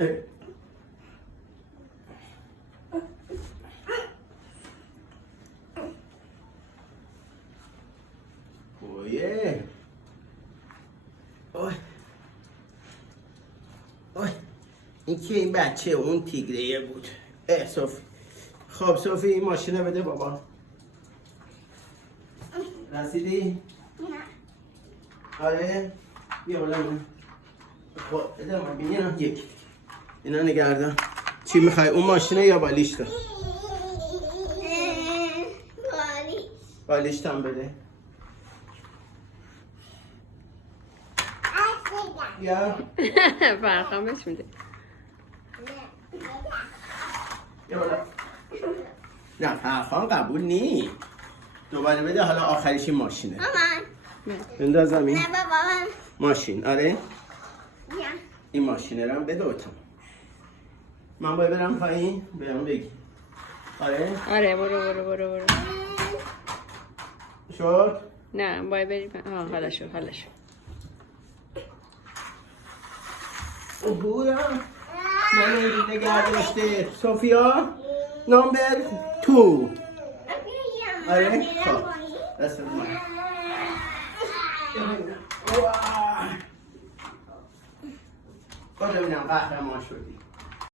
اوه اوه اوه این که این بچه اون تیگریه بود. صوفی خب صوفی این ماشینه بده بابا. رسیدی؟ نه. آره بیا بالا اینه. خب بده من بینی اینا یکی اینا نگردم. چی میخوای اون ماشینه یا بالیشتو؟ بالیشتم بده. یا فرخم بهش میده. بیا بالا. نه فرخان قبول نی. دوباره بده حالا آخریش این ماشینه. مامان. بندازم این نه بابا. ماشین. آره نه. این ماشینه رو هم بده اتم. من باید برم پایین برم بگی. آره آره برو. شد؟ نه باید بریم. حالا شد. بودم من اینجا نگه داشته. صوفیا نمبر 2. آره خب دست من خود ببینم قهرمان شدی.